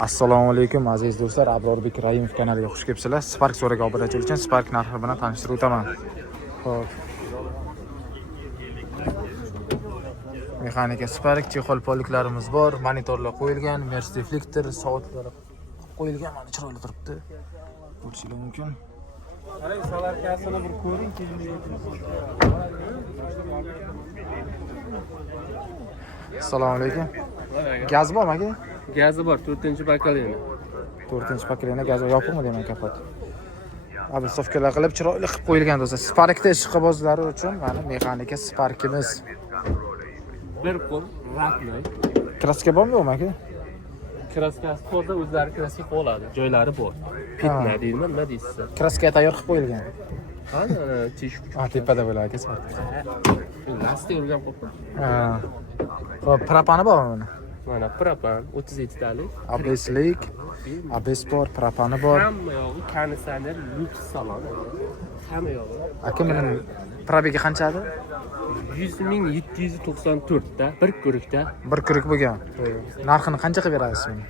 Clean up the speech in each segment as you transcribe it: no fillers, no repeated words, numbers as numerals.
Assalomu alaykum aziz do'stlar, Abrorbek Raimov kanaliga xush kelibsizlar. Spark so'raga obunachilik uchun Spark narxi bilan tanishtirib o'taman. Xo'p. Mexanika Spark chexol poliklarimiz bor, monitorlar qo'yilgan, Mercedes deflektor, soatlari qo'yilgan, mana chiroyli turibdi. Ko'rishingiz mumkin. Qarang, salarkasini bir ko'ring, keyin Assalomu alaykum. Gaz bormi aka? gazi bor, 4-pokoleniya. 4-pokoleniya gaz yopiqmi demak kapot. Abi sofkalar qilib chiroyli qilib qo'yilgan do'stlar. Sparkda ishqibozlari uchun mana mexanika Sparkimiz. Bir qo'l ratnoy. Kraska bormi yo'qmi aka? Kraskasi qo'lda o'zlari kraska qo'ladi, joylari bor. Pitna deyman, nima deysiz? Kraska tayyor qilib qo'yilgan. Ha, teshib. Ha, tepada bo'ladi aka Spark. Lastik urgan qo'pdi. Ha. Xo'p, propani bormi buni? Mana propan 37 talik. ABSlik, ABS bor, propani bor. Hamma yog'i konditsioner, lyuks salon. Hamma yog'i. Aka buni probegi qanchadi? 100.794 ta, bir ko'rikda. Bir kurik bo'lgan. Narxini qancha qilib berasiz buni?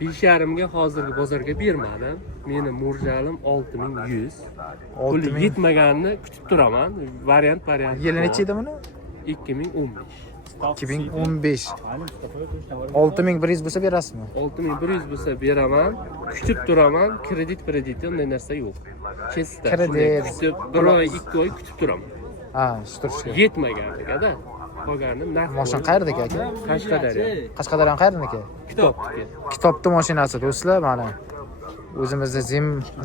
5.5 ga hozirgi bozorga bermadim. Meni mo'rjalim 6100. Pul 6000. yetmaganini kutib turaman. Variant. Yili necha edi buni? 2015. 2015. 6100 bo'lsa berasizmi? 6100 bo'lsa beraman. Kutib turaman. Kredit unday narsa yo'q. Chesta. Kredit. Bir oy, 2 oy kutib turaman. Ha, shu turishga. Yetmaganligida qolganini narx. Mashina qayerdagi aka? Qashqadaryo. Qashqadaryo qayerniki? Kitobniki. Kitobni mashinasi do'stlar, mana. O'zimizda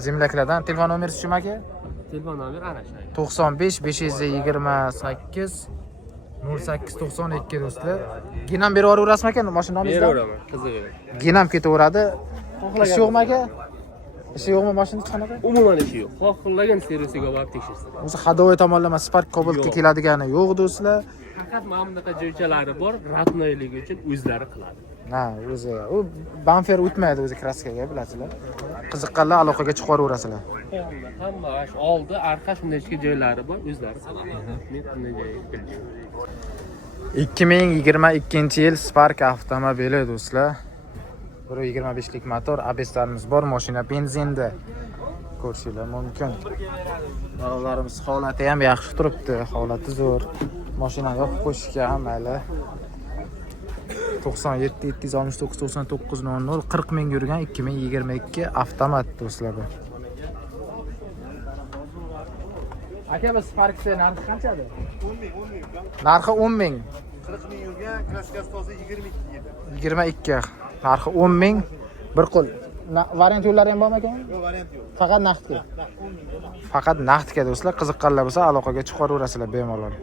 zimlaklardan telefon nomeringiz shumi aka? Telefon nomeri ana shu. 95 528 0892 do'stlar. Ginam berib yuborasizmi aka mashina nomingizdan? Beraveraman, qizig'i. Ginam ketaveradi. Ish yo'qmi aka? Ishi yo'qmi mashina chiqqanaqa? Umuman ishi yo'q. Xohlagan servisiga borib tekshirsin. O'zi hadovoy tomonlama Spark Cobaltga keladigani yo'q do'stlar. Faqat mana bunaqa joychalari bor, ratnoyligi uchun o'zlari qiladi. Ha, o'zi u bamfer o'tmaydi o'zi kraskaga, bilasizlar. Qiziqqanlar aloqaga chiqaraverasizlar. Hamma shu oldi, arqa shunday joylari bor, o'zlari qiladi. Men qanday joyga bilmayman. 2022-yil Spark avtomobili do'stlar. 125lik motor, ABSlarimiz bor, mashina benzinda. Ko'rishingiz mumkin. Bolalarimiz holati ham yaxshi turibdi, holati zo'r. Mashinani yopib qo'yishga ham mayli. 97 769 99 00 40 ming yurgan 2022 avtomat do'stlar bu. Aka bu Spark'da narxi qanchadi? 10 ming. Narxi 10 ming. 40 ming yurgan, kraskasi toza 22 edi. 22. Narxi 10 ming. Bir qo'l. Variant yo'llari ham bormi ekan? Yo'q, variant yo'q. Faqat naqdga. Naqd 10 ming. Faqat naqdga do'stlar, qiziqqanlar bo'lsa aloqaga chiqaraverasizlar bemalol.